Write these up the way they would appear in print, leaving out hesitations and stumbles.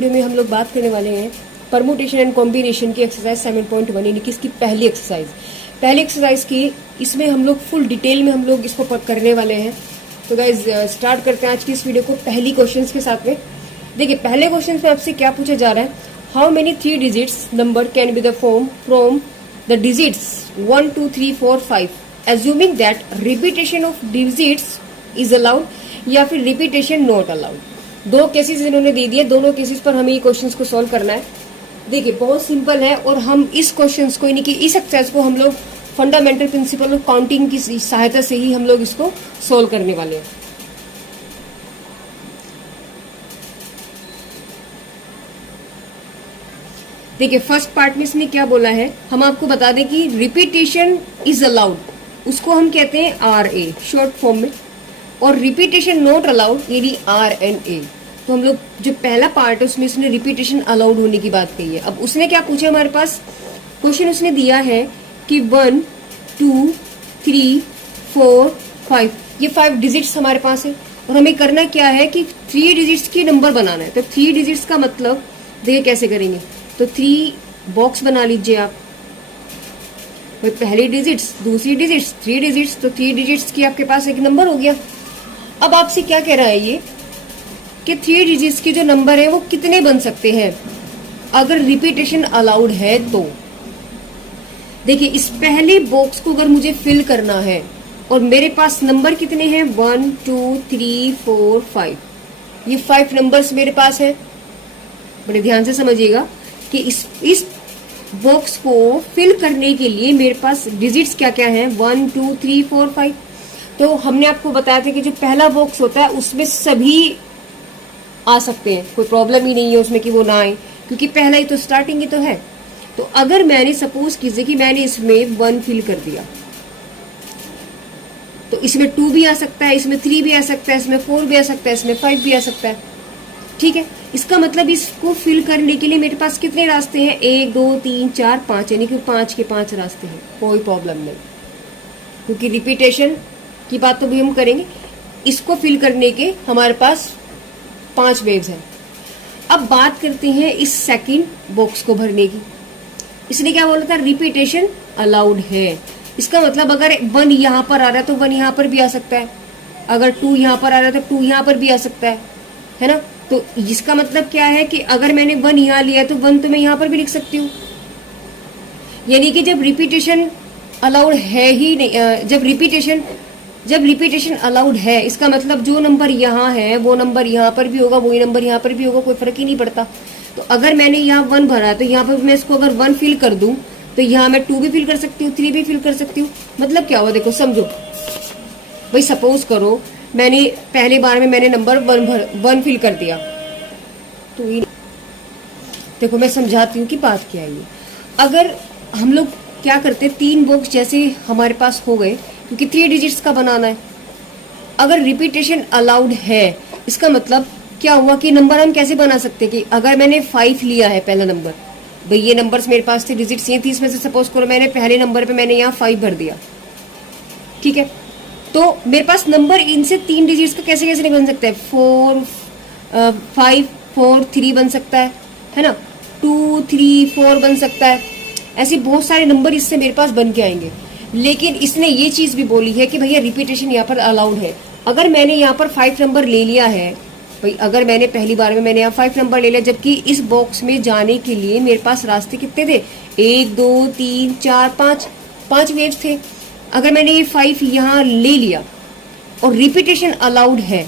Video में हम लोग बात करने वाले हैं परमुटेशन एंड कॉम्बिनेशन की एक्सरसाइज 7.1 यानी कि इसकी पहली एक्सरसाइज की इसमें हम लोग फुल डिटेल में हम लोग इसको करने वाले हैं। तो गाइज स्टार्ट करते हैं आज की इस वीडियो को पहली क्वेश्चन के साथ में। देखिए पहले क्वेश्चन में आपसे क्या पूछा जा रहा है, how many 3 digits number can be the form from the digits 1 2 3 4 5 assuming that repetition of digits is allowed या फिर रिपीटेशन नॉट अलाउड। दो केसेस इन्होंने दे दिए, दोनों केसेस पर हमें ये क्वेश्चंस को सॉल्व करना है। देखिए बहुत सिंपल है और हम इस क्वेश्चंस को यानी कि इस एक्सरसाइज को हम लोग फंडामेंटल प्रिंसिपल ऑफ काउंटिंग की सहायता से ही हम लोग इसको सॉल्व करने वाले हैं। देखिए फर्स्ट पार्ट में इसने क्या बोला है, हम आपको बता दें कि रिपीटेशन इज अलाउड, उसको हम कहते हैं RA शॉर्ट फॉर्म में, और रिपीटेशन नॉट अलाउड यानी RNA। तो हम लोग जो पहला पार्ट है उसमें उसने रिपीटेशन अलाउड होने की बात कही है। अब उसने क्या पूछा हमारे पास, क्वेश्चन उसने दिया है कि 1 2 3 4 5 ये 5 डिजिट्स हमारे पास है और हमें करना क्या है कि 3 डिजिट्स की नंबर बनाना है। तो 3 डिजिट्स का मतलब देखिए कैसे करेंगे, तो 3 बॉक्स बना लीजिए आप, पहली डिजिट्स, दूसरी डिजिट्स, 3 डिजिट्स, तो 3 डिजिट्स की आपके पास एक नंबर हो गया। अब आपसे क्या कह रहा है ये कि 3 डिजिट्स के जो नंबर है वो कितने बन सकते हैं अगर रिपीटेशन अलाउड है। तो देखिए इस पहले बॉक्स को अगर मुझे फिल करना है और मेरे पास नंबर कितने हैं 1 2 3 4 5, ये 5 नंबर्स मेरे पास है। बड़े ध्यान से समझिएगा कि इस बॉक्स को फिल करने के लिए मेरे पास डिजिट्स क्या क्या हैं 1 2 3 4 5। तो हमने आपको बताया था कि जो पहला बॉक्स होता है उसमें सभी आ सकते हैं, कोई प्रॉब्लम ही नहीं है उसमें कि वो ना आए, क्योंकि पहला ही तो स्टार्टिंग ही तो है। तो अगर मैंने सपोज कीजिए कि मैंने इसमें 1 फिल कर दिया तो इसमें 2 भी आ सकता है, इसमें 3 भी आ सकता है, इसमें 4 भी आ सकता है, इसमें 5 भी आ सकता है। ठीक है, इसका मतलब इसको फिल करने के लिए मेरे पास कितने रास्ते हैं 1 2 3 4 5 यानी कि 5 के 5 रास्ते हैं, कोई प्रॉब्लम नहीं, क्योंकि रिपीटेशन की बात तो भी हम करेंगे। इसको फिल करने के हमारे पास 5 वेव्स हैं। अब बात करते हैं इस सेकंड बॉक्स को भरने की। इसने क्या बोला था, रिपीटेशन अलाउड है। इसका मतलब अगर 1 यहाँ पर आ रहा है तो 1 यहाँ पर भी आ सकता है, अगर 2 यहाँ पर आ रहा है तो 2 यहाँ पर भी आ सकता है ना। तो इसका मतलब क्या है कि अगर मैंने 1 यहाँ लिया तो 1 तो मैं यहाँ पर भी लिख सकती हूँ। यानी कि जब रिपीटेशन अलाउड है ही नहीं, जब रिपीटेशन अलाउड है इसका मतलब जो नंबर यहाँ है वो नंबर यहाँ पर भी होगा, वही नंबर यहाँ पर भी होगा, कोई फर्क ही नहीं पड़ता। तो अगर मैंने यहाँ 1 भरा तो यहाँ पर मैं इसको अगर 1 फिल कर दूं तो यहाँ मैं 2 भी फिल कर सकती हूँ, 3 भी फिल कर सकती हूँ। मतलब क्या हुआ देखो समझो, भाई सपोज करो मैंने पहले बार में मैंने नंबर 1 फिल कर दिया, तो देखो मैं समझाती हूँ कि बात क्या है ये। अगर हम लोग क्या करते, 3 बॉक्स जैसे हमारे पास हो गए क्योंकि 3 डिजिट्स का बनाना है। अगर रिपीटेशन अलाउड है इसका मतलब क्या हुआ कि नंबर हम कैसे बना सकते हैं कि अगर मैंने 5 लिया है पहला नंबर, भाई ये नंबर्स मेरे पास थे, डिजिट्स ये थी, इसमें से सपोज करो मैंने पहले नंबर पे मैंने यहाँ 5 भर दिया, ठीक है। तो मेरे पास नंबर इनसे 3 डिजिट्स का कैसे कैसे नहीं बन सकता है, 4 5 4 3 बन सकता है ना, 2 3 4 बन सकता है। ऐसे बहुत सारे नंबर इससे मेरे पास बन के आएंगे। लेकिन इसने ये चीज भी बोली है कि भैया रिपीटेशन यहाँ पर अलाउड है। अगर मैंने यहाँ पर 5 नंबर ले लिया है, भाई अगर मैंने पहली बार में मैंने यहाँ 5 नंबर ले लिया, जबकि इस बॉक्स में जाने के लिए मेरे पास रास्ते कितने थे 1 2 3 4 5 वेव्स थे। अगर मैंने ये 5 यहाँ ले लिया और रिपीटेशन अलाउड है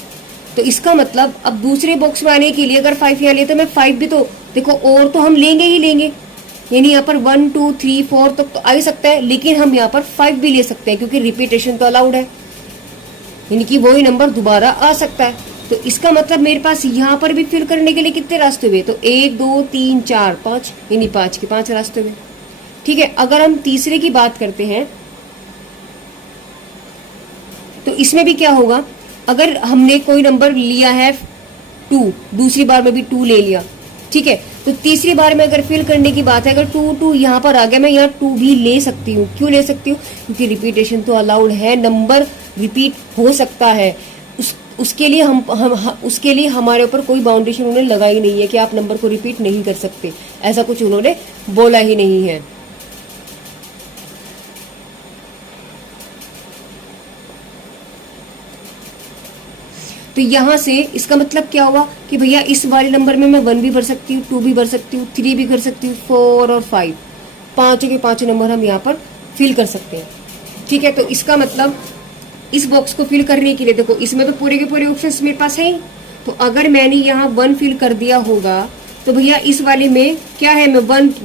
तो इसका मतलब अब दूसरे बॉक्स में आने के लिए अगर 5 यहाँ ले तो मैं 5 भी तो देखो और तो हम लेंगे ही लेंगे, यानी यहाँ पर 1 2 3 4 तक तो आ ही सकता है, लेकिन हम यहाँ पर 5 भी ले सकते हैं क्योंकि रिपीटेशन तो अलाउड है, यानी कि वही नंबर दोबारा आ सकता है। तो इसका मतलब मेरे पास यहाँ पर भी फिल करने के लिए कितने रास्ते हुए, तो 1 2 3 4 5 यानी 5 के 5 रास्ते हुए। ठीक है, अगर हम तीसरे की बात करते हैं तो इसमें भी क्या होगा, अगर हमने कोई नंबर लिया है 2, दूसरी बार में भी 2 ले लिया, ठीक है, तो तीसरी बार में अगर फिल करने की बात है, अगर 2 2 यहाँ पर आ गया, मैं यहाँ 2 भी ले सकती हूँ। क्यों ले सकती हूँ, क्योंकि रिपीटेशन तो अलाउड है, नंबर रिपीट हो सकता है। उसके लिए उसके लिए हमारे ऊपर कोई बाउंडेशन उन्होंने लगाई नहीं है कि आप नंबर को रिपीट नहीं कर सकते, ऐसा कुछ उन्होंने बोला ही नहीं है। तो यहां से इसका मतलब क्या हुआ कि भैया इस वाले नंबर में मैं 1 भी भर सकती हूँ, 2 भी भर सकती हूँ, 3 भी भर सकती हूँ, 4 और 5, पांचों के पांचों नंबर हम यहाँ पर फिल कर सकते हैं। ठीक है, तो इसका मतलब इस बॉक्स को फिल करने के लिए देखो इसमें तो पूरे के पूरे ऑप्शंस मेरे पास है ही, तो अगर मैंने यहाँ 1 फिल कर दिया होगा तो भैया इस वाले में क्या है, मैं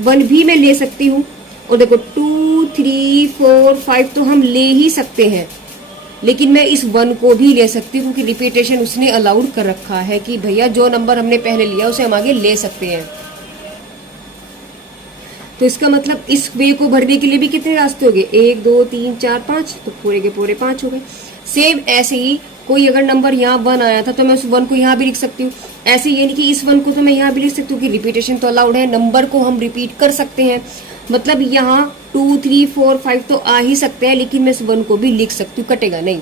1 भी मैं ले सकती हूँ। और देखो 2, 3, 4, 5 तो हम ले ही सकते हैं, लेकिन मैं इस 1 को भी ले सकती हूँ क्योंकि रिपीटेशन उसने अलाउड कर रखा है कि भैया जो नंबर हमने पहले लिया उसे हम आगे ले सकते हैं। तो इसका मतलब इस वे को भरने के लिए भी कितने रास्ते हो गए, 1, 2, 3, 4, 5, तो पूरे के पूरे 5 हो गए। सेम ऐसे ही कोई अगर नंबर यहाँ 1 आया था तो मैं उस 1 को यहाँ भी लिख सकती हूँ। ऐसे ये नहीं कि इस 1 को तो मैं यहाँ भी लिख सकती हूँ कि रिपीटेशन तो अलाउड है, नंबर को हम रिपीट कर सकते हैं। मतलब यहाँ 2, 3, 4, 5 तो आ ही सकते हैं, लेकिन मैं इस 1 को भी लिख सकती हूँ, कटेगा नहीं।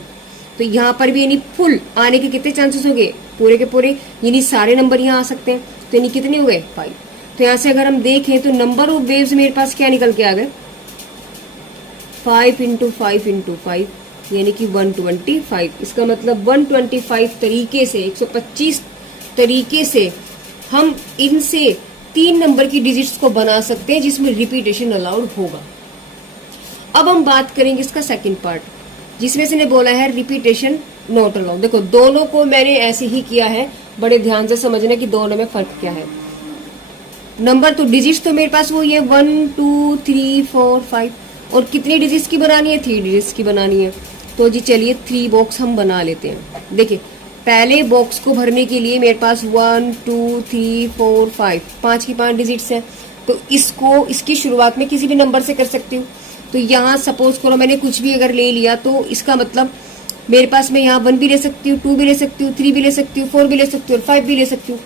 तो यहाँ पर भी यानी फुल आने के कितने चांसेस हो गए, पूरे के पूरे, यानी सारे नंबर यहाँ आ सकते हैं। तो यानी कितने हो गए, 5। तो यहाँ से अगर हम देखें तो नंबर ऑफ वेव्स मेरे पास क्या निकल के आ गए, 5 × 5 × 5 यानी कि 125। इसका मतलब 125 तरीके से, 125 तरीके से हम इनसे 3 नंबर की डिजिट्स को बना सकते हैं जिसमें रिपीटेशन अलाउड होगा। अब हम बात करेंगे इसका सेकंड पार्ट, जिसमें से ने बोला है रिपीटेशन नॉट अलाउड। देखो दोनों को मैंने ऐसे ही किया है, बड़े ध्यान से समझना कि दोनों में फर्क क्या है। नंबर तो डिजिट्स तो मेरे पास वही है 1, 2, 3, 4, 5, और कितनी डिजिट्स की बनानी है, 3 डिजिट्स की बनानी है। तो जी चलिए 3 बॉक्स हम बना लेते हैं। देखिए पहले बॉक्स को भरने के लिए मेरे पास 1, 2, 3, 4, 5, 5 की 5 डिजिट्स हैं। तो इसको इसकी शुरुआत में किसी भी नंबर से कर सकती हूँ। तो यहाँ सपोज करो मैंने कुछ भी अगर ले लिया तो इसका मतलब मेरे पास मैं यहाँ 1 भी ले सकती हूँ, 2 भी ले सकती हूँ, 3 भी ले सकती हूँ, 4 भी ले सकती हूँ और 5 भी ले सकती हूँ।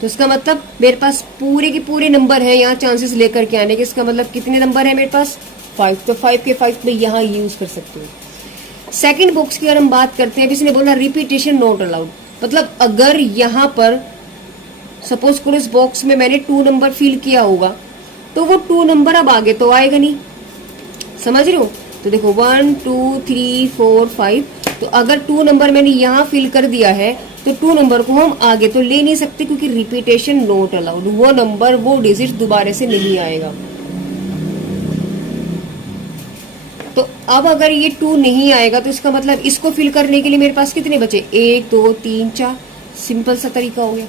तो इसका मतलब मेरे पास पूरे के पूरे नंबर हैं यहाँ चांसेस लेकर के आने के। इसका मतलब कितने नंबर है मेरे पास, 5। तो 5 के 5 में यहाँ यूज कर सकती हूँ। सेकंड बॉक्स की अगर हम बात करते हैं, अभी इसने बोला रिपीटेशन नॉट अलाउड। मतलब अगर यहाँ पर सपोज करो इस बॉक्स में मैंने 2 नंबर फिल किया होगा तो वो 2 नंबर अब आगे तो आएगा नहीं, समझ रहे हो। तो देखो 1, 2, 3, 4, 5, तो अगर 2 नंबर मैंने यहाँ फिल कर दिया है तो 2 नंबर को हम आगे तो ले नहीं सकते क्योंकि रिपीटेशन नॉट अलाउड, वो नंबर वो डिजिट दोबारा से नहीं आएगा। तो अब अगर ये 2 नहीं आएगा तो इसका मतलब इसको फिल करने के लिए मेरे पास कितने बचे, 1, 2, 3, 4। सिंपल सा तरीका हो गया।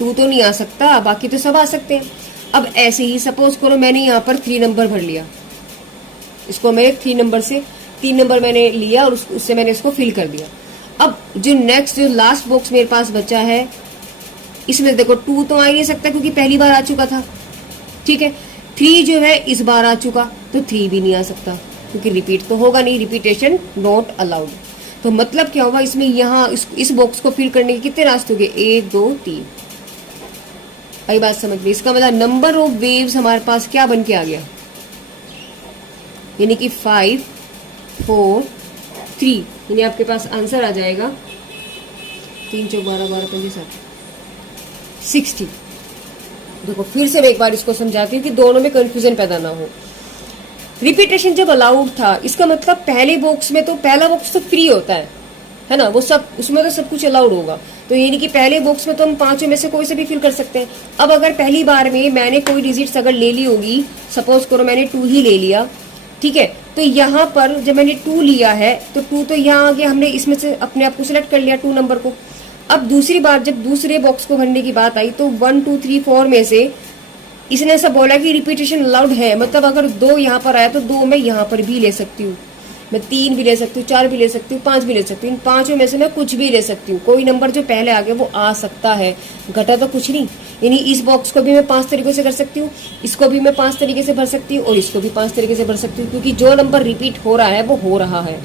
2 तो नहीं आ सकता, बाकी तो सब आ सकते हैं। अब ऐसे ही सपोज करो मैंने यहाँ पर 3 नंबर भर लिया, इसको मैं 3 नंबर से 3 नंबर मैंने लिया और उससे मैंने इसको फिल कर दिया। अब जो नेक्स्ट जो लास्ट बॉक्स मेरे पास बचा है इसमें देखो 2 तो आ ही नहीं सकता क्योंकि पहली बार आ चुका था, ठीक है। 3 जो है इस बार आ चुका तो 3 भी नहीं आ सकता क्योंकि रिपीट तो होगा नहीं, रिपीटेशन नॉट अलाउड। तो मतलब क्या होगा, इसमें यहाँ इस बॉक्स को फिल करने के कितने रास्ते हो गए, 1, 2, 3। आई बात समझ में। इसका मतलब नंबर ऑफ वेव्स हमारे पास क्या बन के आ गया, यानी कि 5, 4, 3, यानी आपके पास आंसर आ जाएगा 3, 4, 12, 12, 5, 7, 60। देखो फिर से मैं एक बार इसको समझाती हूँ कि दोनों में कंफ्यूजन पैदा ना हो। रिपीटेशन जब अलाउड था इसका मतलब पहले बॉक्स में तो पहला बॉक्स तो फ्री होता है ना, वो सब उसमें तो सब कुछ अलाउड होगा। तो यानी कि पहले बॉक्स में तो हम 5 में से कोई से भी फिल कर सकते हैं। अब अगर पहली बार में मैंने कोई डिजिट्स अगर ले ली होगी, सपोज करो मैंने 2 ही ले लिया, ठीक है, तो यहाँ पर जब मैंने 2 लिया है तो 2 तो यहाँ आ गया, हमने इसमें से अपने आप को सिलेक्ट कर लिया 2 नंबर को। अब दूसरी बार जब दूसरे बॉक्स को भरने की बात आई तो 1, 2, 3, 4 में से इसने ऐसा बोला कि रिपीटेशन अलाउड है। मतलब अगर 2 यहाँ पर आया तो 2 मैं यहाँ पर भी ले सकती हूँ, मैं 3 भी ले सकती हूँ, 4 भी ले सकती हूँ, 5 भी ले सकती हूँ। इन 5 में से मैं कुछ भी ले सकती हूँ, कोई नंबर जो पहले आ गया वो आ सकता है, घटा तो कुछ नहीं। यानी इस बॉक्स को भी मैं 5 तरीकों से कर सकती हूँ, इसको भी मैं 5 तरीके से भर सकती हूँ और इसको भी 5 तरीके से भर सकती हूँ, क्योंकि जो नंबर रिपीट हो रहा है वो हो रहा है।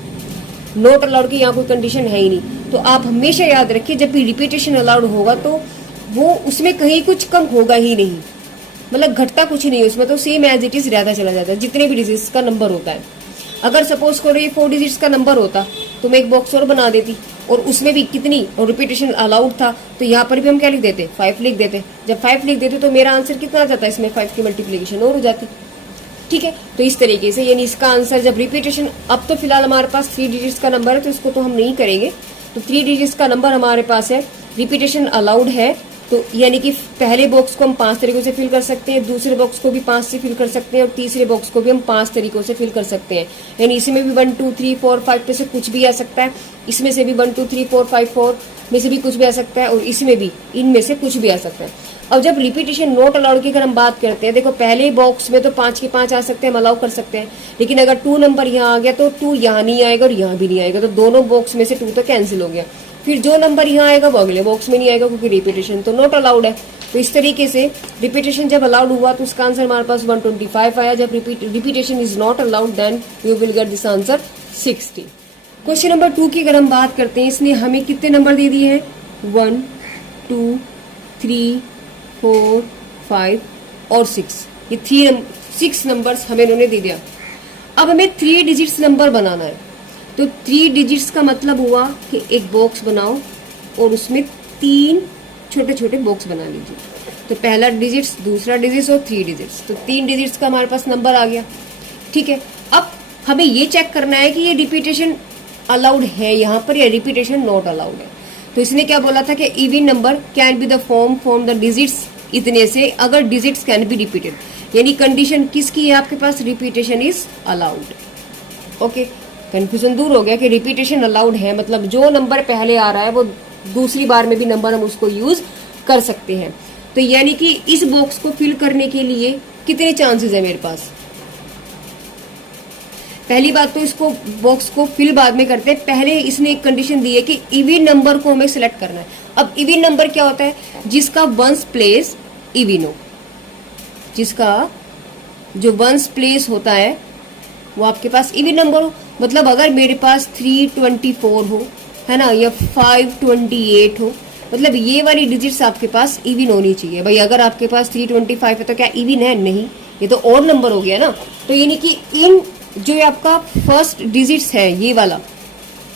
नॉट अलाउड की यहाँ कोई कंडीशन है ही नहीं। तो आप हमेशा याद रखिए जब भी रिपीटेशन अलाउड होगा तो वो उसमें कहीं कुछ कम होगा ही नहीं, मतलब घटता कुछ नहीं, उसमें तो सेम एज इट इज रहता चला जाता है जितने भी डिजिट्स का नंबर होता है। अगर सपोज करो ये 4 डिजिट्स का नंबर होता तो मैं एक बॉक्स और बना देती और उसमें भी कितनी और रिपीटेशन अलाउड था, तो यहाँ पर भी हम क्या लिख देते, 5 लिख देते। जब 5 लिख देते तो मेरा आंसर कितना आ जाता है, इसमें 5 की मल्टीप्लीकेशन और हो जाती। ठीक है, तो इस तरीके से यानी इसका आंसर जब रिपीटेशन, अब तो फिलहाल हमारे पास 3 डिजिट्स का नंबर है तो इसको तो हम नहीं करेंगे, तो 3 डिजिट्स का नंबर हमारे पास है, रिपीटेशन अलाउड है, तो यानी कि पहले बॉक्स को हम 5 तरीकों से फिल कर सकते हैं, दूसरे बॉक्स को भी 5 से फिल कर सकते हैं और तीसरे बॉक्स को भी हम 5 तरीकों से फिल कर सकते हैं। यानी इसमें भी 1 2 3 4 5 में से कुछ भी आ सकता है, इसमें से भी 1 2 3 4 5 4 में से भी कुछ भी आ सकता है और इसमें भी इनमें से कुछ भी आ सकता है। अब जब रिपीटेशन नॉट अलाउड की अगर हम बात करते हैं, देखो पहले बॉक्स में तो 5 के 5 आ सकते हैं, हम अलाउ कर सकते हैं, लेकिन अगर 2 नंबर यहाँ आ गया तो 2 यहाँ नहीं आएगा और यहाँ भी नहीं आएगा, तो दोनों बॉक्स में से 2 तो कैंसिल हो गया। फिर जो नंबर यहाँ आएगा वो अगले बॉक्स में नहीं आएगा क्योंकि रिपीटेशन तो नॉट अलाउड है। तो इस तरीके से रिपीटेशन जब अलाउड हुआ तो उसका आंसर हमारे पास 125 आया। जब repetition is not allowed then you will get this answer 60। Question number 2 की अगर हम बात करते हैं, इसने हमें कितने नंबर दे दिए हैं, 1 2 3 4 5 और 6, ये 6 नंबर्स हमें इन्होंने दे दिया। अब हमें 3 डिजिट्स नंबर बनाना है, तो 3 डिजिट्स का मतलब हुआ कि एक बॉक्स बनाओ और उसमें 3 छोटे छोटे बॉक्स बना लीजिए। तो पहला डिजिट्स, दूसरा डिजिट्स और 3 डिजिट्स, तो 3 डिजिट्स का हमारे पास नंबर आ गया। ठीक है, अब हमें ये चेक करना है कि ये रिपीटेशन अलाउड है यहाँ पर या रिपीटेशन नॉट अलाउड है। तो इसने क्या बोला था कि even number can be the form the digits इतने से अगर डिजिट्स कैन बी रिपीटेड, यानी कंडीशन किसकी है आपके पास, repetition is allowed. Okay, confusion दूर हो गया कि रिपीटेशन अलाउड है, मतलब जो नंबर पहले आ रहा है वो दूसरी बार में भी नंबर हम उसको यूज कर सकते हैं। तो यानी कि इस बॉक्स को फिल करने के लिए कितने चांसेस है मेरे पास। पहली बात तो इसको बॉक्स को फिल बाद में करते हैं, पहले इसने एक कंडीशन दी है कि इवन नंबर को हमें सिलेक्ट करना है। अब इवन नंबर क्या होता है, जिसका वंस प्लेस इवन हो, जिसका जो वंस प्लेस होता है वो आपके पास इवन नंबर हो। मतलब अगर मेरे पास 324 हो, है ना, या 528 हो, मतलब ये वाली डिजिट्स आपके पास इवन होनी चाहिए। भाई अगर आपके पास 325 है तो क्या इवन है, नहीं, ये तो ऑड नंबर हो गया ना। तो यानी कि इन जो आपका फर्स्ट डिजिट्स है ये वाला,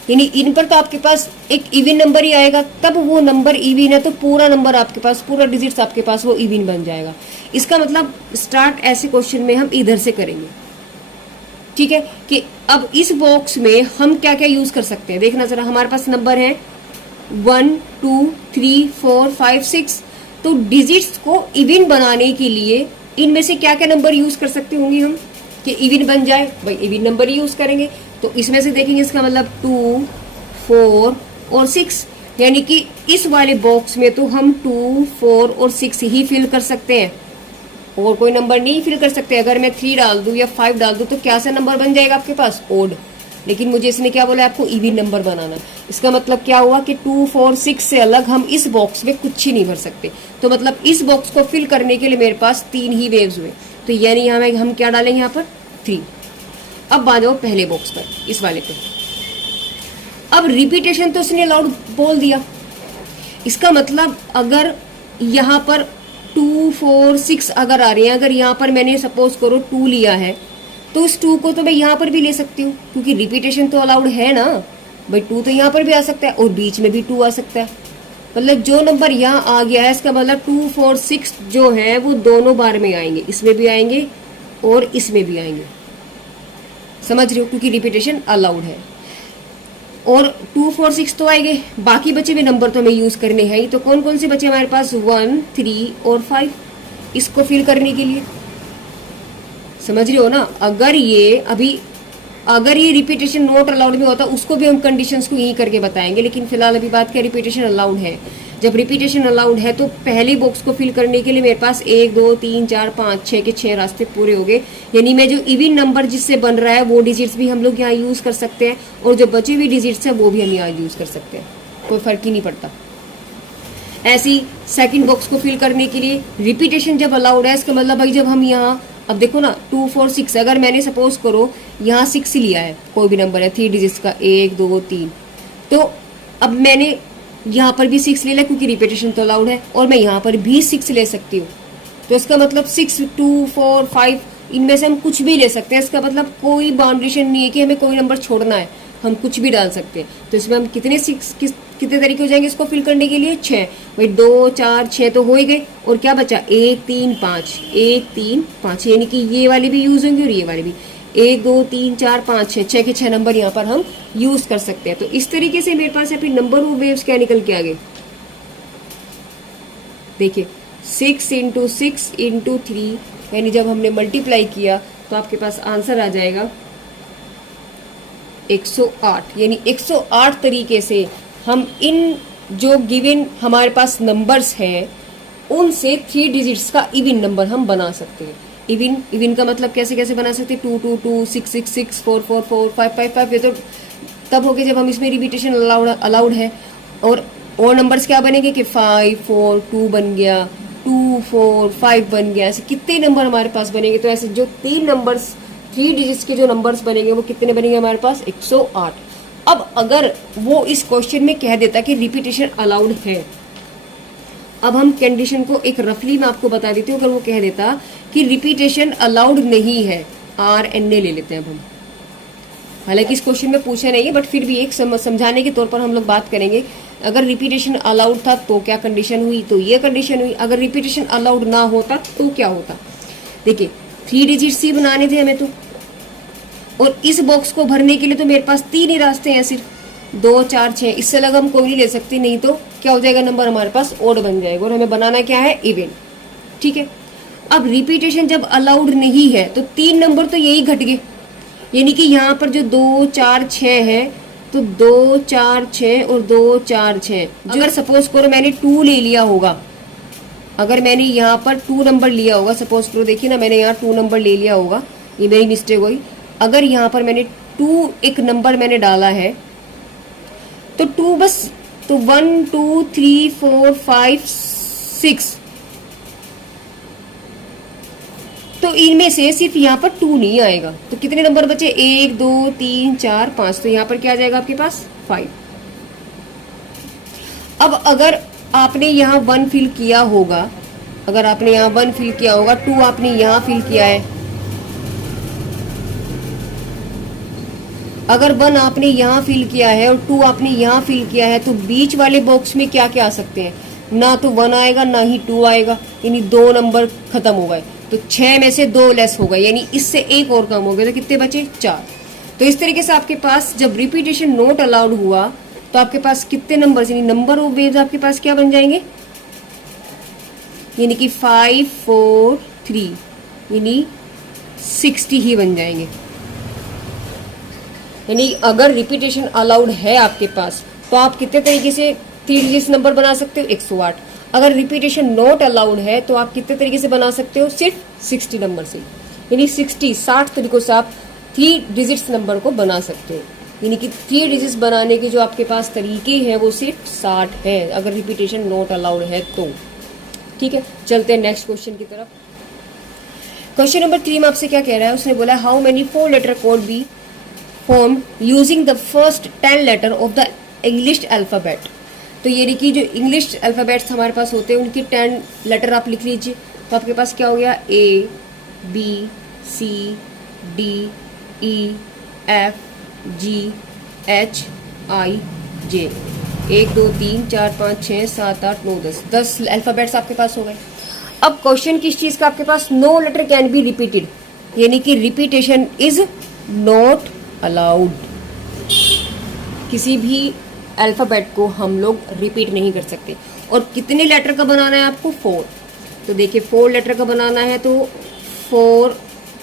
यानी इन पर तो आपके पास एक इवन नंबर ही आएगा, तब वो नंबर इवन है तो पूरा नंबर आपके पास, पूरा डिजिट्स आपके पास वो इवन बन जाएगा। इसका मतलब स्टार्ट ऐसे क्वेश्चन में हम इधर से करेंगे। ठीक है, कि अब इस बॉक्स में हम क्या क्या यूज कर सकते हैं, देखना जरा। हमारे पास नंबर है 1 2 3 4 5 6, तो डिजिट्स को इवन बनाने के लिए इनमें से क्या क्या नंबर यूज कर सकते होंगे हम कि इवन बन जाए, भाई इवन नंबर ही यूज करेंगे। तो इसमें से देखेंगे, इसका मतलब 2 4 और 6, यानी कि इस वाले बॉक्स में तो हम 2 4 और 6 ही फिल कर सकते हैं और कोई नंबर नहीं फिल कर सकते। अगर मैं 3 डाल दूं या 5 डाल दूं तो क्या सा नंबर बन जाएगा आपके पास, ओड। लेकिन मुझे इसने क्या बोला, आपको इवन नंबर बनाना। इसका मतलब क्या हुआ कि 2 4 6 से अलग हम इस बॉक्स में कुछ ही नहीं भर सकते। तो मतलब इस बॉक्स को फिल करने के लिए मेरे पास 3 ही वेव्स हुए, तो यानी यहाँ हम क्या डालेंगे, यहाँ पर 3। अब आ जाओ पहले बॉक्स पर, इस वाले पे। अब रिपीटेशन तो इसने अलाउड बोल दिया, इसका मतलब अगर यहाँ पर 2 4 6 अगर आ रही है, अगर यहाँ पर मैंने सपोज करो 2 लिया है, तो उस 2 को तो मैं यहाँ पर भी ले सकती हूँ क्योंकि रिपीटेशन तो अलाउड है ना भाई। 2 तो यहाँ पर भी आ सकता है और बीच में भी 2 आ सकता है। मतलब जो नंबर यहाँ आ गया है इसका मतलब 2 4 6 जो है वो दोनों बार में आएंगे, इसमें भी आएंगे और इसमें भी आएंगे। समझ रहे हो, क्योंकि रिपीटेशन अलाउड है। और 2 4 6 तो आएंगे, बाकी बचे हुए नंबर तो हमें यूज करने हैं ही। तो कौन कौन से बचे हमारे पास, 1 3 और 5, इसको फिल करने के लिए। समझ रहे हो ना। अगर ये रिपीटेशन नॉट अलाउड में होता उसको भी हम कंडीशंस को यही करके बताएंगे, लेकिन फिलहाल अभी बात क्या, रिपीटेशन अलाउड है। जब रिपीटेशन अलाउड है तो पहले बॉक्स को फिल करने के लिए मेरे पास 1 2 3 4 5 6 के 6 रास्ते पूरे हो गए। यानी मैं जो इवन नंबर जिससे बन रहा है वो डिजिट्स भी हम लोग यहाँ यूज कर सकते हैं और जो बची हुई डिजिट्स है वो भी हम यहाँ यूज कर सकते हैं, कोई फर्क ही नहीं पड़ता। ऐसी सेकंड बॉक्स को फिल करने के लिए रिपीटेशन जब अलाउड है, इसका मतलब भाई जब हम यहाँ, अब देखो ना 2 4 6, अगर मैंने सपोज करो यहाँ 6 लिया है, कोई भी नंबर है 3 डिजिट्स का 1 2 3, तो अब मैंने यहाँ पर भी 6 ले लिया क्योंकि रिपीटेशन तो अलाउड है, और मैं यहाँ पर भी 6 ले सकती हूँ। तो इसका मतलब 6 2 4 5 इनमें से हम कुछ भी ले सकते हैं। इसका मतलब कोई बाउंड्रेशन नहीं है कि हमें कोई नंबर छोड़ना है, हम कुछ भी डाल सकते हैं। तो इसमें हम कितने तरीके हो जाएंगे इसको फिल करने के लिए? 6। भाई 2 4 6 तो हो ही गए, और क्या बचा? 1 3 5, 1 3 5, यानी कि ये वाले भी यूज होंगे और ये वाले भी। 1 2 3 4 5 6 के 6 नंबर यहाँ पर हम यूज कर सकते हैं। तो इस तरीके से मेरे पास अपनी नंबर ऑफ वेव्स क्या निकल के आ गए? देखिए 6 × 6 × 3, यानी जब हमने मल्टीप्लाई किया तो आपके पास आंसर आ जाएगा 108। यानी 108 तरीके से हम इन जो गिवन हमारे पास नंबर्स हैं उनसे 3 डिजिट्स का इवन नंबर हम बना सकते हैं। इवन का मतलब कैसे कैसे बना सकते हैं? 2 2 2, 6 6 6, 4 4 4, 5 5 5। ये तो तब हो गया जब हम इसमें रिपीटेशन अलाउड है। और नंबर्स क्या बनेंगे कि 5 4 2 बन गया, 2 4 5 बन गया। ऐसे कितने नंबर हमारे पास बनेंगे? तो ऐसे जो 3 डिजिट्स के जो नंबर्स बनेंगे वो कितने बनेंगे हमारे पास? 108। अब अगर वो इस क्वेश्चन में कह देता कि रिपीटेशन अलाउड है, अब हम कंडीशन को एक रफली मैं आपको बता देती हूँ। अगर वो कह देता कि रिपीटेशन अलाउड नहीं है, RNA ले लेते हैं अब हम। हालांकि इस क्वेश्चन में पूछा नहीं है, बट फिर भी एक समझाने के तौर पर हम लोग बात करेंगे। अगर रिपीटेशन अलाउड था तो क्या कंडीशन हुई? तो ये कंडीशन हुई। अगर रिपीटेशन अलाउड ना होता तो क्या होता? देखिए 3 डिजिट्स ही बनाने थे हमें तो, और इस बॉक्स को भरने के लिए तो मेरे पास 3 ही रास्ते हैं सिर्फ, 2 4 6। इससे अलग हम कोई नहीं ले सकते, नहीं तो क्या हो जाएगा? नंबर हमारे पास ओड बन जाएगा, और हमें बनाना क्या है? इवन। ठीक है। अब रिपीटेशन जब अलाउड नहीं है तो 3 नंबर तो यही घट गए, यानी कि यहाँ पर जो 2 4 6 है तो 2 4 6 और 2 4 6। अगर सपोज करो मैंने 2 ले लिया होगा, अगर मैंने यहाँ पर 2 नंबर लिया होगा, सपोज करो देखिए ना, मैंने यहाँ 2 नंबर ले लिया होगा, ये मेरी मिस्टेक हुई। अगर यहाँ पर मैंने 2 एक नंबर मैंने डाला है तो 2 बस, तो 1 2 3 4 5 6, तो इनमें से सिर्फ यहाँ पर 2 नहीं आएगा। तो कितने नंबर बचे? 1 2 3 4 5, तो यहाँ पर क्या आ जाएगा आपके पास? 5। अब अगर आपने यहाँ 1 फिल किया होगा, अगर आपने यहाँ 1 फिल किया होगा, 2 आपने यहाँ फिल किया है, अगर 1 आपने यहाँ फिल किया है और 2 आपने यहाँ फिल किया है, तो बीच वाले बॉक्स में क्या क्या आ सकते हैं? ना तो 1 आएगा ना ही 2 आएगा, यानी 2 नंबर खत्म हो गए। तो 6 में से 2 लेस हो गए, यानी इससे एक और कम हो गया, तो कितने बचे? 4। तो इस तरीके से आपके पास जब रिपीटेशन नॉट अलाउड हुआ तो आपके पास कितने नंबर, यानी नंबर ऑफ वेव्स आपके पास क्या बन जाएंगे? यानी कि 5 4 3, यानी 60 ही बन जाएंगे। यानी अगर रिपीटेशन अलाउड है आपके पास तो आप कितने तरीके से 3 डिजिट नंबर बना सकते हो? 108। अगर रिपीटेशन नॉट अलाउड है तो आप कितने तरीके से बना सकते हो? सिर्फ 60 नंबर से, यानी 60 तरीकों से आप 3 डिजिट्स नंबर को बना सकते हो। यानी कि 3 डिजिट्स बनाने के जो आपके पास तरीके हैं वो सिर्फ 60 है, अगर रिपीटेशन नॉट अलाउड है तो। ठीक है, चलते हैं नेक्स्ट क्वेश्चन की तरफ। क्वेश्चन नंबर 3 में आपसे क्या कह रहा है? उसने बोला how many 4 letter code be form using the first 10 letter of the English alphabet. तो यानी कि जो इंग्लिश अल्फाबेट्स हमारे पास होते हैं उनके 10 लेटर आप लिख लीजिए। तो आपके पास क्या हो गया? A B C D E F G H I J। 1 2 3 4 5 6 7 8 9 10 alphabets आपके पास हो गए। अब क्वेश्चन किस चीज का आपके पास? No letter can be repeated, यानी कि रिपीटेशन इज नॉट अलाउड। किसी भी अल्फाबेट को हम लोग रिपीट नहीं कर सकते। और कितने लेटर का बनाना है आपको? 4। तो देखिए 4 लेटर का बनाना है तो 4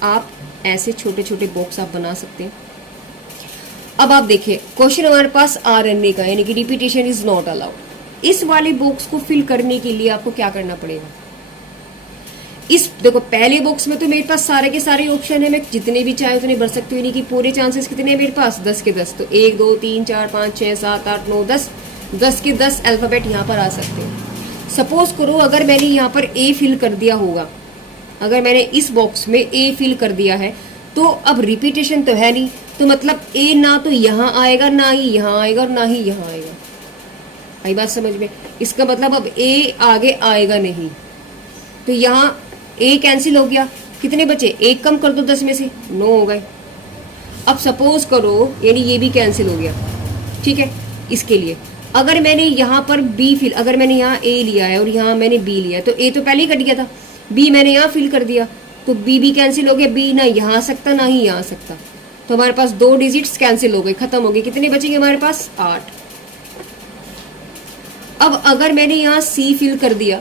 आप ऐसे छोटे छोटे बॉक्स आप बना सकते हैं। अब आप देखिए क्वेश्चन हमारे पास RNA का, यानी कि रिपीटेशन इज नॉट अलाउड। इस वाले बॉक्स को फिल करने के लिए आपको क्या करना पड़ेगा? इस देखो पहले बॉक्स में तो मेरे पास सारे के सारे ऑप्शन है, मैं जितने भी चाहे उतने भर सकती हूँ, यानी कि पूरे चांसेस कितने हैं मेरे पास? 10 के 10। तो 1 2 3 4 5 6 7 8 9 10, 10 के 10 अल्फाबेट यहाँ पर आ सकते हैं। सपोज करो अगर मैंने यहाँ पर A फिल कर दिया होगा, अगर मैंने इस बॉक्स में A फिल कर दिया है तो अब रिपीटेशन तो है नहीं, तो मतलब A ना तो यहाँ आएगा ना ही यहाँ आएगा और ना ही यहाँ आएगा। आई बात समझ में? इसका मतलब अब A आगे आएगा नहीं, तो यहाँ A कैंसिल हो गया। कितने बचे? 1 कम कर दो 10 में से, 9 हो गए। अब सपोज करो यानी ये भी कैंसिल हो गया, ठीक है। इसके लिए अगर मैंने यहाँ पर बी फिल, अगर मैंने यहाँ ए लिया है और यहाँ मैंने बी लिया है, तो ए तो पहले ही कट गया था, बी मैंने यहाँ फिल कर दिया, तो बी भी कैंसिल हो गया, बी ना यहाँ आ सकता ना ही यहाँ आ सकता, तो हमारे पास 2 डिजिट्स कैंसिल हो गए, खत्म हो गए। कितने बचेंगे हमारे पास? 8। अब अगर मैंने यहाँ सी फिल कर दिया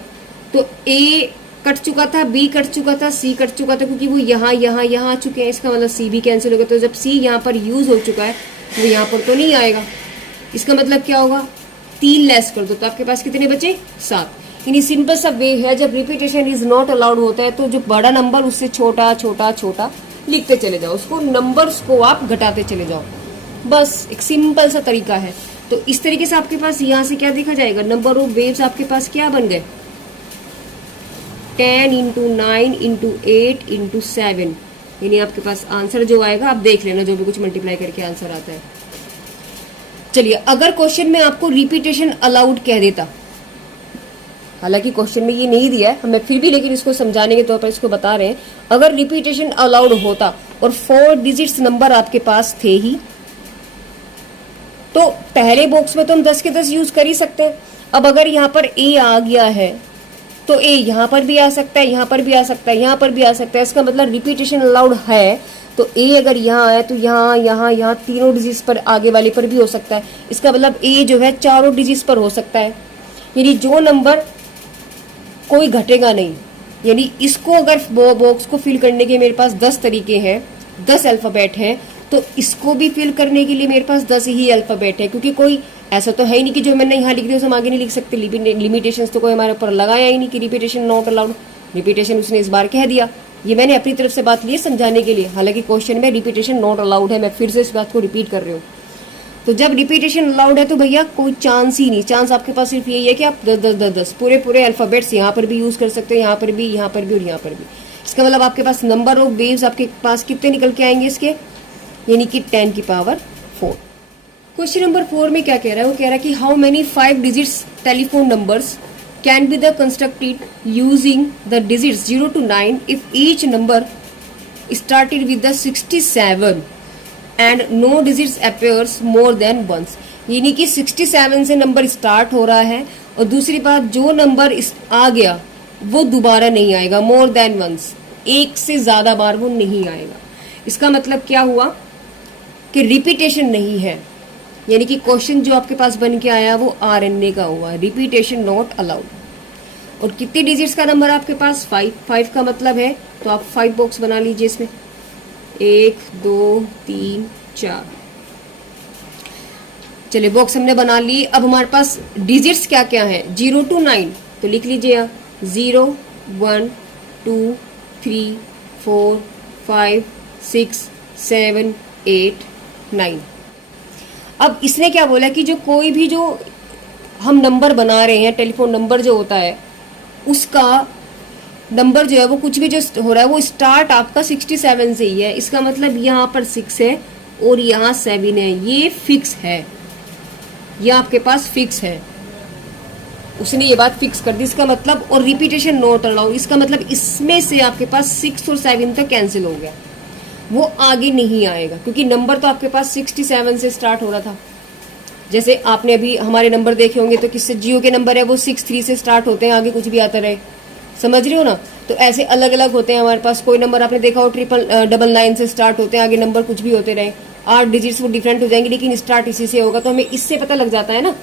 तो ए कट चुका था, बी कट चुका था, सी कट चुका था, क्योंकि वो यहाँ यहाँ यहाँ आ चुके हैं, इसका मतलब सी भी कैंसिल हो गया। तो जब सी यहाँ पर यूज हो चुका है वो यहाँ पर तो नहीं आएगा। इसका मतलब क्या होगा? 3 लेस कर दो तो आपके पास कितने बचे? 7। यानी सिंपल सा वे है, जब रिपीटेशन इज नॉट अलाउड होता है तो जो बड़ा नंबर उससे छोटा छोटा छोटा लिखते चले जाओ, उसको नंबर्स को आप घटाते चले जाओ, बस एक सिंपल सा तरीका है। तो इस तरीके से आपके पास यहाँ से क्या देखा जाएगा? नंबर ऑफ वेव्स आपके पास क्या बन गए? 10 × 9 × 8 × 7। यानी आपके पास आंसर जो आएगा, आप देख लेना जो भी कुछ मल्टीप्लाई करके आंसर आता है। चलिए, अगर क्वेश्चन में आपको रिपीटेशन अलाउड कह देता, हालांकि क्वेश्चन में ये नहीं दिया है हमें, फिर भी लेकिन इसको समझाने के तौर पर इसको बता रहे हैं, अगर रिपीटेशन अलाउड होता और 4 डिजिट्स नंबर आपके पास थे ही, तो पहले बॉक्स में तो हम 10 के 10 यूज कर ही सकते हैं। अब अगर यहाँ पर ए आ गया है तो ए यहाँ पर भी आ सकता है, यहाँ पर भी आ सकता है, यहाँ पर भी आ सकता है। इसका मतलब रिपीटेशन अलाउड है, तो ए अगर यहाँ आए तो यहाँ यहाँ यहाँ तीनों डिजिट्स पर, आगे वाले पर भी हो सकता है। इसका मतलब ए जो है 4 डिजिट्स पर हो सकता है। यानी जो नंबर कोई घटेगा नहीं, यानी इसको अगर बॉक्स को फिल करने के मेरे पास 10 तरीके हैं, 10 अल्फाबेट हैं, तो इसको भी फिल करने के लिए मेरे पास 10 ही अल्फाबेट है, क्योंकि कोई ऐसा तो है ही नहीं कि जो मैंने यहाँ लिख दिया उसे हम आगे नहीं लिख सकते। लिमिटेशंस तो कोई हमारे ऊपर लगाया ही नहीं कि रिपीटेशन नॉट अलाउड। रिपीटेशन उसने इस बार कह दिया, ये मैंने अपनी तरफ से बात ली है समझाने के लिए, हालांकि क्वेश्चन में रिपीटेशन नॉट अलाउड है। मैं फिर से इस बात को रिपीट कर रही हूँ। तो जब रिपीटेशन अलाउड है तो भैया कोई चांस ही नहीं, चांस आपके पास सिर्फ यही है कि आप 10 पूरे अल्फाबेट्स यहाँ पर भी यूज कर सकते हो, यहाँ पर भी, यहाँ पर भी और यहाँ पर भी। इसका मतलब आपके पास नंबर ऑफ वेव्स आपके पास कितने निकल के आएंगे इसके? यानी कि 10 की पावर 4। क्वेश्चन नंबर 4 में क्या कह रहा है? वो कह रहा है कि how many 5 digits telephone numbers can be the constructed using the digits 0 to 9 if each number started with the 67 and no digits appears more than once। यानी कि 67 से नंबर स्टार्ट हो रहा है और दूसरी बात, जो नंबर आ गया वो दोबारा नहीं आएगा, मोर देन वंस, एक से ज्यादा बार वो नहीं आएगा। इसका मतलब क्या हुआ कि रिपीटेशन नहीं है, यानी कि क्वेश्चन जो आपके पास बन के आया वो RNA का हुआ, रिपीटेशन नॉट अलाउड। और कितने डिजिट्स का नंबर आपके पास? 5 का मतलब है, तो आप 5 बॉक्स बना लीजिए इसमें, 1 2 3 4। चलिए बॉक्स हमने बना ली। अब हमारे पास डिजिट्स क्या क्या है? 0 to 9, तो लिख लीजिए आप 0 1 2 3 4 5 6 7 8 9। अब इसने क्या बोला कि जो कोई भी जो हम नंबर बना रहे हैं, टेलीफोन नंबर जो होता है, उसका नंबर जो है वो कुछ भी जो हो रहा है वो स्टार्ट आपका 67 से ही है। इसका मतलब यहाँ पर 6 है और यहाँ 7 है, ये फिक्स है, ये आपके पास फिक्स है। उसने ये बात फिक्स कर दी। इसका मतलब, और रिपीटेशन नॉट अलाउड, इसका मतलब इसमें से आपके पास 6 और 7 तक कैंसिल हो गया, वो आगे नहीं आएगा, क्योंकि नंबर तो आपके पास 67 से स्टार्ट हो रहा था। जैसे आपने अभी हमारे नंबर देखे होंगे तो किससे, जियो के नंबर है वो 63 से स्टार्ट होते हैं, आगे कुछ भी आता रहे, समझ रहे हो ना। तो ऐसे अलग अलग होते हैं हमारे पास। कोई नंबर आपने देखा हो 999 से स्टार्ट होते हैं, आगे नंबर कुछ भी होते रहे, 8 डिजिट्स वो डिफरेंट हो जाएंगे, लेकिन स्टार्ट इसी से होगा। तो हमें इससे पता लग जाता है ना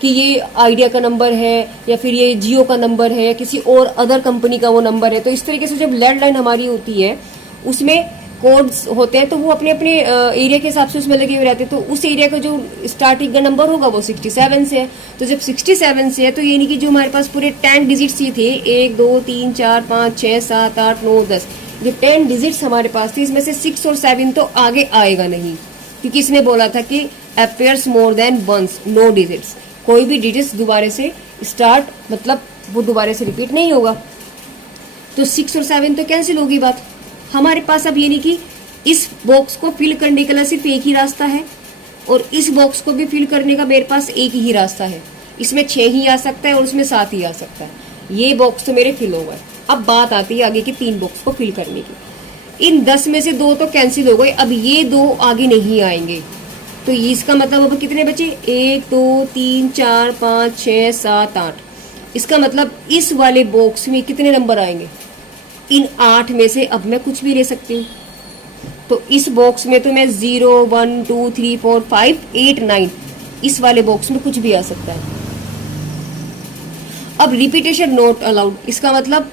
कि ये आइडिया का नंबर है या फिर ये जियो का नंबर है या किसी और अदर कंपनी का वो नंबर है। तो इस तरीके से जब लैंडलाइन हमारी होती है उसमें कोड्स होते हैं, तो वो अपने अपने एरिया के हिसाब से उसमें लगे हुए रहते हैं। तो उस एरिया का जो स्टार्टिंग का नंबर होगा वो 67 से है। तो जब 67 से है तो यानी कि जो हमारे पास पूरे 10 डिजिट्स ये थे, 1 2 3 4 5 6 7 8 9 10, जो 10 डिजिट्स हमारे पास थे इसमें से 6 और 7 तो आगे आएगा नहीं, क्योंकि इसने बोला था कि appears more than once, no digits, कोई भी डिजिट्स दोबारा से स्टार्ट, मतलब वो दोबारा से रिपीट नहीं होगा। तो 6 और 7 तो कैंसिल होगी बात हमारे पास। अब यानी कि इस बॉक्स को फिल करने के लिए सिर्फ एक ही रास्ता है और इस बॉक्स को भी फिल करने का मेरे पास एक ही रास्ता है। इसमें 6 ही आ सकता है और उसमें 7 ही आ सकता है। ये बॉक्स तो मेरे फिल हो गए। अब बात आती है आगे के 3 बॉक्स को फिल करने की। इन 10 में से 2 तो कैंसिल हो गए, अब ये 2 आगे नहीं आएंगे, तो इसका मतलब अब कितने बचे, 1 2 3 4 5 6 7 8। इसका मतलब इस वाले बॉक्स में कितने नंबर आएंगे, इन 8 में से अब मैं कुछ भी ले सकती हूँ। तो इस बॉक्स में तो मैं 0 1 2 3 4 5 8 9, इस वाले बॉक्स में कुछ भी आ सकता है। अब रिपीटेशन नॉट अलाउड, इसका मतलब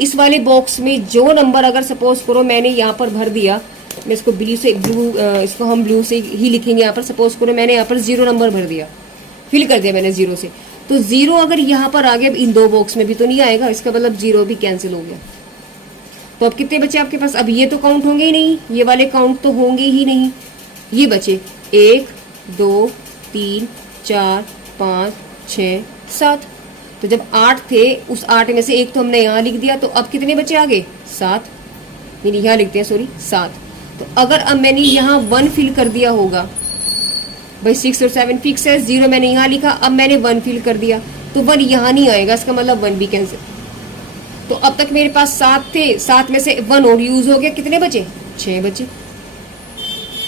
इस वाले बॉक्स में जो नंबर, अगर सपोज करो मैंने यहाँ पर भर दिया, मैं इसको इसको हम ब्लू से ही लिखेंगे यहाँ पर, सपोज करो मैंने यहाँ पर 0 नंबर भर दिया, फिल कर दिया मैंने 0 से, तो 0 अगर यहाँ पर आ गया, इन 2 बॉक्स में भी तो नहीं आएगा, इसका मतलब 0 भी कैंसिल हो गया। तो अब कितने बचे आपके पास, अब ये तो काउंट होंगे ही नहीं, ये वाले काउंट तो होंगे ही नहीं, ये बचे 1 2 3 4 5 6 7। तो जब 8 थे, उस 8 में से एक तो हमने यहाँ लिख दिया, तो अब कितने बचे आगे, 7, यानी यहाँ लिखते हैं, सॉरी 7। तो अगर अब मैंने यहाँ 1 फिल कर दिया होगा, भाई 6 और 7 फिक्स है, 0 मैंने यहाँ लिखा, अब मैंने 1 फिल कर दिया, तो 1 यहाँ नहीं आएगा, इसका मतलब 1 भी कैंसिल। तो अब तक मेरे पास 7 थे, 7 में से 1 और यूज हो गया, कितने बचे, 6 बचे।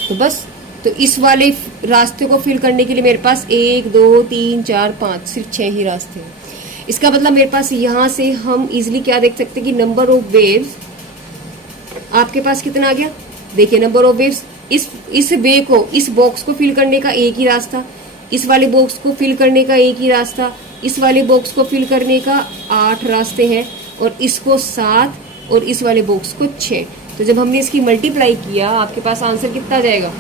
तो बस, तो इस वाले रास्ते को फिल करने के लिए मेरे पास 1 2 3 4 5 सिर्फ 6 ही रास्ते हैं। इसका मतलब मेरे पास यहाँ से हम इजिली क्या देख सकते हैं कि नंबर ऑफ वेव्स आपके पास कितना आ गया। देखिए नंबर ऑफ वेव्स, इस वे को, इस बॉक्स को फिल करने का एक ही रास्ता, इस वाले बॉक्स को फिल करने का एक ही रास्ता, इस वाले बॉक्स को फिल करने का 8 रास्ते हैं, और इसको 7 और इस वाले बॉक्स को 6। तो जब हमने इसकी मल्टीप्लाई किया, आपके पास आंसर कितना आ जाएगा,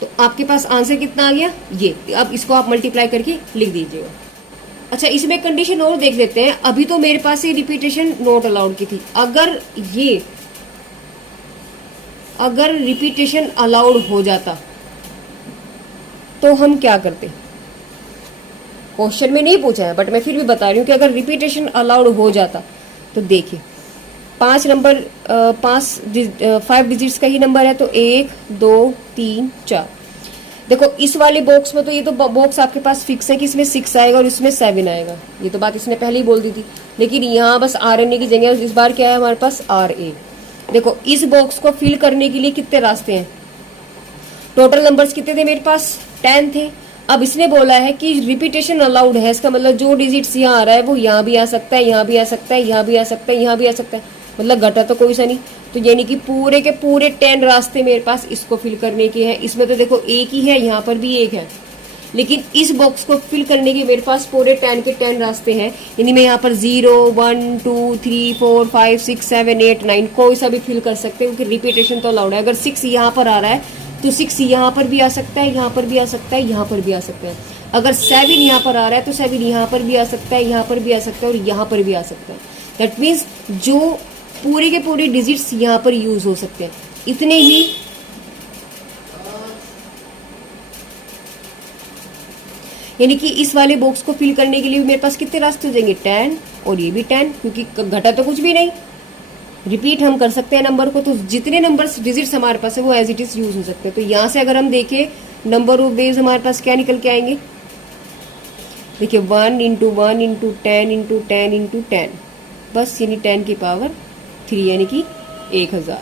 तो आपके पास आंसर कितना आ गया, ये। अब इसको आप मल्टीप्लाई करके लिख दीजिएगा। अच्छा, इसमें कंडीशन और देख लेते हैं। अभी तो मेरे पास ये रिपीटेशन नॉट अलाउड की थी, अगर रिपीटेशन अलाउड हो जाता तो हम क्या करते। क्वेश्चन में नहीं पूछा है, बट मैं फिर भी बता रही हूँ कि अगर रिपीटेशन अलाउड हो जाता तो देखिए 5 नंबर 5 डिजिट्स का ही नंबर है, तो 1 2 3 4। देखो इस वाले बॉक्स में तो ये तो बॉक्स आपके पास फिक्स है कि इसमें 6 आएगा और इसमें 7 आएगा, ये तो बात इसने पहले ही बोल दी थी। लेकिन यहाँ बस RNA की जगह इस बार क्या है हमारे पास, RA। देखो इस बॉक्स को फिल करने के लिए कितने रास्ते हैं, टोटल नंबर्स कितने थे मेरे पास, 10 थे। अब इसने बोला है कि रिपीटेशन अलाउड है, इसका मतलब जो डिजिट्स यहाँ आ रहा है वो यहाँ भी आ सकता है, यहाँ भी आ सकता है, यहाँ भी आ सकता है, यहाँ भी आ सकता है, मतलब घटा तो कोई सा नहीं। तो यानी कि पूरे के पूरे 10 रास्ते मेरे पास इसको फिल करने के हैं। इसमें तो देखो एक ही है, यहाँ पर भी एक है, लेकिन इस बॉक्स को फिल करने के मेरे पास पूरे 10 के 10 रास्ते हैं। यानी मैं यहाँ पर 0 1 2 3 4 5 6 7 8 9 कोई सा भी फिल कर सकते हैं, क्योंकि रिपीटेशन तो अलाउड है। अगर 6 यहाँ पर आ रहा है तो 6 यहाँ पर भी आ सकता है, यहाँ पर भी आ सकता है, यहाँ पर भी आ सकता है। अगर 7 यहाँ पर आ रहा है तो 7 यहाँ पर भी आ सकता है, यहाँ पर भी आ सकता है और यहाँ पर भी आ सकता है। दैट मीन्स जो पूरे के पूरे डिजिट्स यहाँ पर यूज हो सकते हैं, इतने ही। यानी कि इस वाले बॉक्स को फिल करने के लिए मेरे पास कितने रास्ते हो जाएंगे, 10, और ये भी 10, क्योंकि घटा तो कुछ भी नहीं, रिपीट हम कर सकते हैं नंबर को। तो जितने नंबर्स डिजिट्स हमारे पास है वो एज इट इज यूज हो सकते हैं। तो यहाँ से अगर हम देखें नंबर ऑफ वेव्स हमारे पास क्या निकल के आएंगे, देखिए 1 इंटू 1 इंटू 10 इंटू 10 इंटू 10, बस यानी 10 की पावर 3 यानी कि 1000।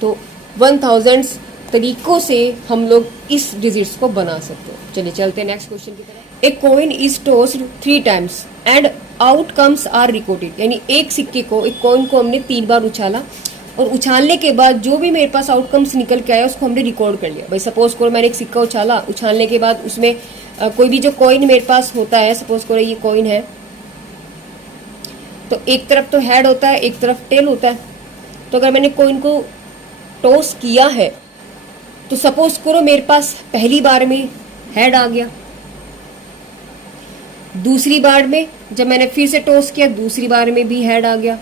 तो 1000 तरीकों से हम लोग इस डिजिट्स को बना सकते हैं। चलिए चलते हैं नेक्स्ट क्वेश्चन की तरफ। A coin is tossed 3 times and outcomes are recorded. यानी एक सिक्के को, एक कॉइन को हमने 3 बार उछाला, और उछालने के बाद जो भी मेरे पास आउटकम्स निकल के आया उसको हमने रिकॉर्ड कर लिया। भाई सपोज करो मैंने एक सिक्का उछाला, उछालने के बाद उसमें कोई भी जो कॉइन मेरे पास होता है, सपोज करो ये कॉइन है, तो एक तरफ तो हेड होता है, एक तरफ टेल होता है। तो अगर मैंने कॉइन को टॉस किया है तो सपोज करो मेरे पास पहली बार में हेड आ गया, दूसरी बार में जब मैंने फिर से टॉस किया दूसरी बार में भी हेड आ गया,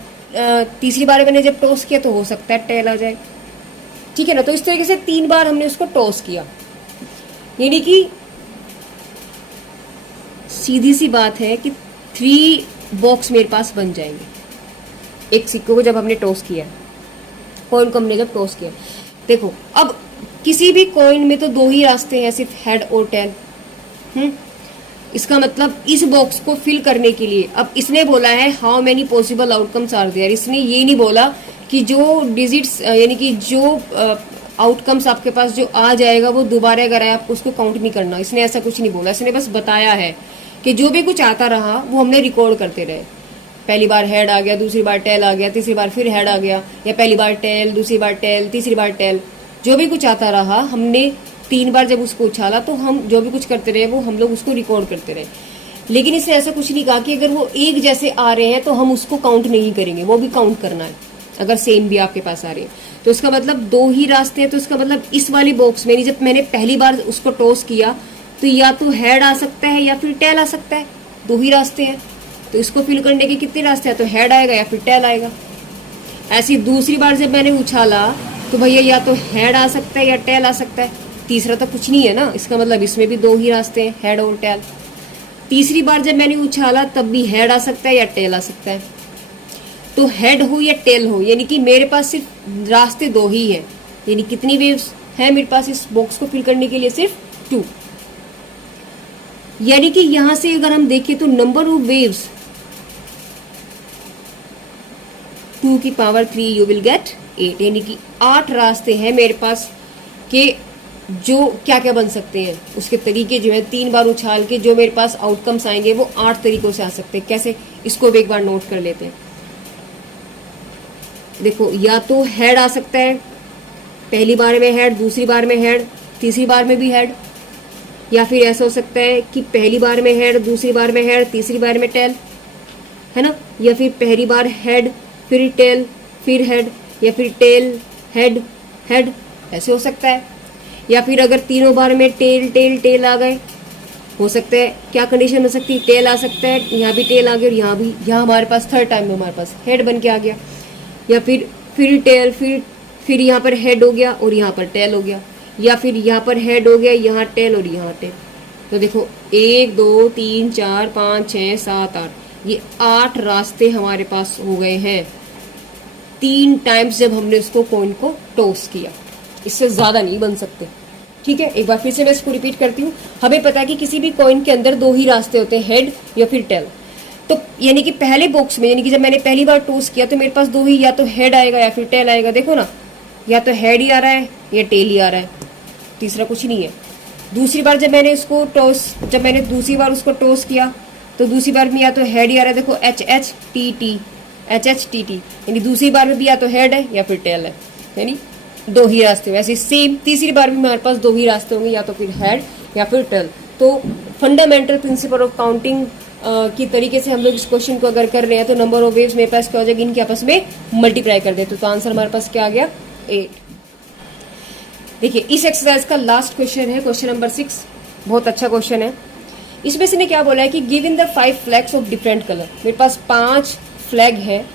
तीसरी बार मैंने जब टॉस किया तो हो सकता है टेल आ जाए, ठीक है ना। तो इस तरीके से 3 बार हमने उसको टॉस किया। यानी कि सीधी सी बात है कि 3 बॉक्स मेरे पास बन जाएंगे एक सिक्के को जब हमने टॉस किया, कॉइन को हमने जब टॉस किया। देखो अब किसी भी कॉइन में तो दो ही रास्ते हैं, सिर्फ हेड और टेल। इसका मतलब इस बॉक्स को फिल करने के लिए, अब इसने बोला है how many possible outcomes are there, इसने ये नहीं बोला कि जो डिजिट्स यानी कि जो आउटकम्स आपके पास जो आ जाएगा वो दोबारा अगर आए आपको उसको काउंट नहीं करना, इसने ऐसा कुछ नहीं बोला। इसने बस बताया है कि जो भी कुछ आता रहा वो हमने रिकॉर्ड करते रहे। पहली बार हेड आ गया, दूसरी बार टेल आ गया, तीसरी बार फिर हेड आ गया, या पहली बार टेल, दूसरी बार टेल, तीसरी बार टेल, जो भी कुछ आता रहा हमने 3 बार जब उसको उछाला तो हम जो भी कुछ करते रहे वो हम लोग उसको रिकॉर्ड करते रहे। लेकिन इसने ऐसा कुछ नहीं कहा कि अगर वो एक जैसे आ रहे हैं तो हम उसको काउंट नहीं करेंगे, वो भी काउंट करना है अगर सेम भी आपके पास आ रहे हैं। तो इसका मतलब दो ही रास्ते हैं, तो इसका मतलब इस वाली बॉक्स में जब मैंने पहली बार उसको टॉस किया तो या तो हेड आ सकता है या फिर टेल आ सकता है, दो ही रास्ते हैं। तो इसको फिल करने के कितने रास्ते हैं, तो हेड आएगा या फिर टेल आएगा। ऐसी दूसरी बार जब मैंने उछाला तो भैया या तो हेड आ सकता है या टेल आ सकता है, तीसरा तो कुछ नहीं है ना, इसका मतलब इसमें भी दो ही रास्ते हैं, हेड और टेल। तीसरी बार जब मैंने उछाला तब भी हेड आ सकता है या टेल आ सकता है। तो हेड हो या टेल हो, यानी कि मेरे पास सिर्फ रास्ते दो ही हैं, यानी कितनी वेव्स है मेरे पास इस बॉक्स को फिल करने के लिए, सिर्फ 2। यानी कि यहां से अगर हम देखें तो नंबर ऑफ वेव्स 2 की पावर 3 यू विल गेट 8, यानी कि 8 रास्ते हैं मेरे पास के जो क्या क्या बन सकते हैं, उसके तरीके जो है 3 बार उछाल के जो मेरे पास आउटकम्स आएंगे वो 8 तरीकों से आ सकते हैं। कैसे, इसको भी एक बार नोट कर लेते हैं। देखो, या तो हेड आ सकता है, पहली बार में हेड, दूसरी बार में हेड, तीसरी बार में भी हेड, या फिर ऐसा हो सकता है कि पहली बार में हेड, दूसरी बार में हेड, तीसरी बार में टेल, है ना, या फिर पहली बार हेड फिर टेल फिर हेड, या फिर टेल हेड हेड, ऐसे हो सकता है। या फिर अगर तीनों बार में टेल टेल टेल आ गए, हो सकता है क्या कंडीशन हो सकती है, टेल आ सकता है, यहाँ भी टेल आ गया और यहाँ भी, यहाँ हमारे पास थर्ड टाइम में हमारे पास हेड बन के आ गया। या फिर टेल फिर यहाँ पर हेड हो गया और यहाँ पर टेल हो गया, या फिर यहाँ पर हेड हो गया, यहाँ टेल और यहाँ टेल। तो देखो 1 2 3 4 5 6 7 8, ये 8 रास्ते हमारे पास हो गए हैं 3 टाइम्स जब हमने उसको कॉइन को टॉस किया। इससे ज्यादा नहीं बन सकते। ठीक है, एक बार फिर से मैं इसको रिपीट करती हूँ। हमें पता है कि किसी भी कॉइन के अंदर दो ही रास्ते होते हैं, हेड या फिर टेल। तो यानी कि पहले बॉक्स में, यानी कि जब मैंने पहली बार टॉस किया तो मेरे पास दो ही, या तो हेड आएगा या फिर टेल आएगा। देखो ना, या तो हेड ही आ रहा है या टेल ही आ रहा है, तीसरा कुछ नहीं है। दूसरी बार जब मैंने दूसरी बार उसको टॉस किया तो दूसरी बार में या तो हेड ही आ रहा है, देखो एच एच टी टी, यानी दूसरी बार में भी या तो हेड है या फिर टेल है, यानी दो ही रास्ते। वैसे सेम तीसरी बार भी हमारे पास दो ही रास्ते होंगे, या तो फिर हेड या फिर टेल। तो फंडामेंटल प्रिंसिपल ऑफ काउंटिंग की तरीके से हम लोग इस क्वेश्चन को अगर कर रहे हैं तो नंबर ऑफ वेव्स मेरे पास क्या हो जाएगा, इनके आपस में मल्टीप्लाई कर देते तो आंसर हमारे पास क्या आ गया, 8। देखिए, इस एक्सरसाइज का लास्ट क्वेश्चन है, क्वेश्चन नंबर 6। बहुत अच्छा क्वेश्चन है। इसमें से ने क्या बोला है कि give in the 5 flags of different colour. मेरे पास 5 फ्लैग है,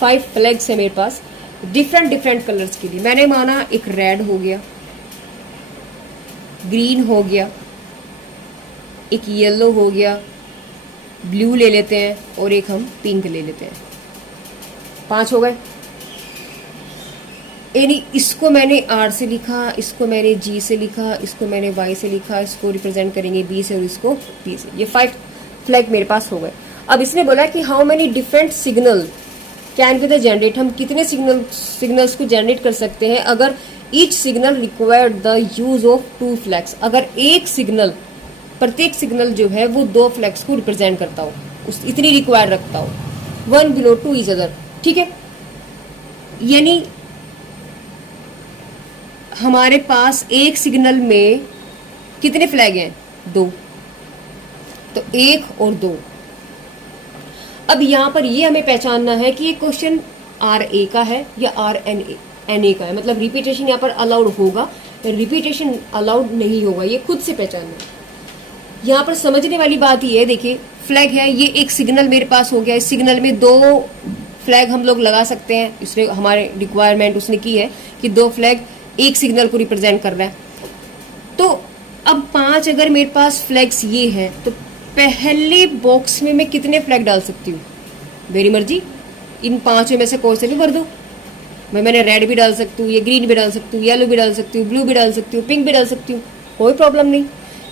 5 फ्लैग्स है मेरे पास डिफरेंट कलर्स के लिए। मैंने माना एक रेड हो गया, ग्रीन हो गया, एक येलो हो गया, ब्लू ले लेते हैं और एक हम पिंक ले लेते हैं। 5 हो गए। यानी इसको मैंने R से लिखा, इसको मैंने G से लिखा, इसको मैंने Y से लिखा, इसको रिप्रेजेंट करेंगे B से और इसको P से। ये 5 फ्लैग मेरे पास हो गए। अब इसने बोला कि how many different signal can be the generate, हम कितने सिग्नल्स को जनरेट कर सकते हैं अगर each signal required the use of 2 flags, अगर प्रत्येक सिग्नल जो है वो 2 फ्लैग्स को रिप्रेजेंट करता हो, इतनी रिक्वायर रखता हो, 1 बिलो टू ईच अदर। ठीक है, यानी हमारे पास एक सिग्नल में कितने फ्लैग हैं, 2, तो 1 और 2। अब यहां पर ये हमें पहचानना है कि ये क्वेश्चन RA का है या RNA का है, मतलब रिपीटेशन यहाँ पर अलाउड होगा या रिपीटेशन अलाउड नहीं होगा, ये खुद से पहचानना है। यहाँ पर समझने वाली बात ये है, देखिए फ्लैग है, ये एक सिग्नल मेरे पास हो गया, इस सिग्नल में 2 फ्लैग हम लोग लगा सकते हैं। इसने हमारे रिक्वायरमेंट उसने की है कि 2 फ्लैग एक सिग्नल को रिप्रेजेंट कर रहा है। तो अब 5 अगर मेरे पास फ्लैग्स ये हैं तो पहले बॉक्स में मैं कितने फ्लैग डाल सकती हूँ, मेरी मर्जी, इन 5 में से कोई से भी भर दो। मैंने रेड भी डाल सकती हूँ, ये ग्रीन भी डाल सकती हूँ, येलो भी डाल सकती हूँ, ब्लू भी डाल सकती हूँ, पिंक भी डाल सकती हूँ, कोई प्रॉब्लम नहीं।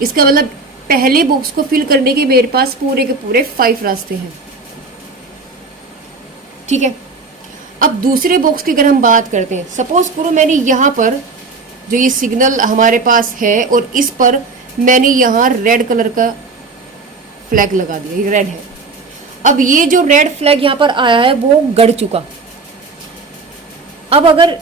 इसका मतलब पहले बॉक्स को फिल करने के मेरे पास पूरे के पूरे 5 रास्ते हैं। ठीक है, अब दूसरे बॉक्स की अगर हम बात करते हैं, सपोज करो मैंने यहाँ पर जो ये सिग्नल हमारे पास है और इस पर मैंने यहाँ रेड कलर का फ्लैग लगा दिया, ये रेड है। अब ये जो रेड फ्लैग यहाँ पर आया है वो गड़ चुका। अब अगर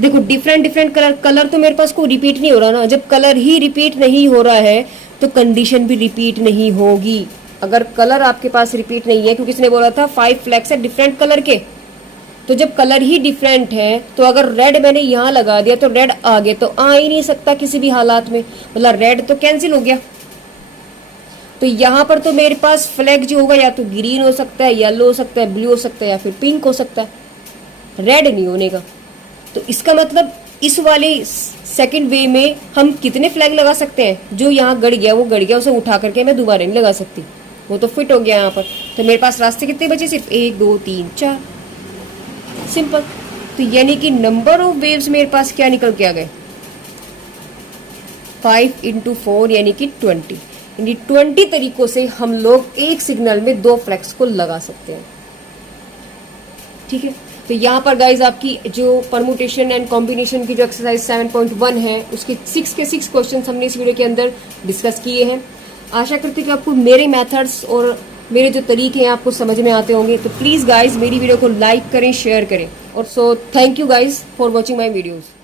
देखो डिफरेंट कलर तो मेरे पास कोई रिपीट नहीं हो रहा ना। जब कलर ही रिपीट नहीं हो रहा है तो कंडीशन भी रिपीट नहीं होगी। अगर कलर आपके पास रिपीट नहीं है, क्योंकि इसने बोला था 5 फ्लैग्स है डिफरेंट कलर के, तो जब कलर ही डिफरेंट है तो अगर रेड मैंने यहाँ लगा दिया तो रेड आगे तो आ ही नहीं सकता किसी भी हालात में, मतलब रेड तो कैंसिल हो गया। तो यहाँ पर तो मेरे पास फ्लैग जो होगा या तो ग्रीन हो सकता है, येलो हो सकता है, ब्लू हो सकता है या फिर पिंक हो सकता है, रेड नहीं होने का। तो इसका मतलब इस वाले सेकंड वे में हम कितने फ्लैग लगा सकते हैं? जो यहाँ गड़ गया वो गड़ गया, उसे उठा करके मैं दोबारा नहीं लगा सकती, वो तो फिट हो गया यहाँ पर। तो मेरे पास रास्ते कितने बचे? सिर्फ 1 2 3 4, सिंपल। तो यानी कि नंबर ऑफ वेव्स मेरे पास क्या निकल के आ गए? 5 × 4 यानी कि 20। यानी 20 तरीकों से हम लोग एक सिग्नल में 2 फ्लैग्स को लगा सकते हैं। ठीक है, तो यहाँ पर गाइज आपकी जो परमुटेशन एंड कॉम्बिनेशन की जो एक्सरसाइज 7.1 है उसके 6 के 6 क्वेश्चन हमने इस वीडियो के अंदर डिस्कस किए हैं। आशा करती हूँ कि आपको मेरे मेथड्स और मेरे जो तरीके हैं आपको समझ में आते होंगे। तो प्लीज़ गाइज मेरी वीडियो को लाइक करें, शेयर करें। और so thank you guys for watching my videos.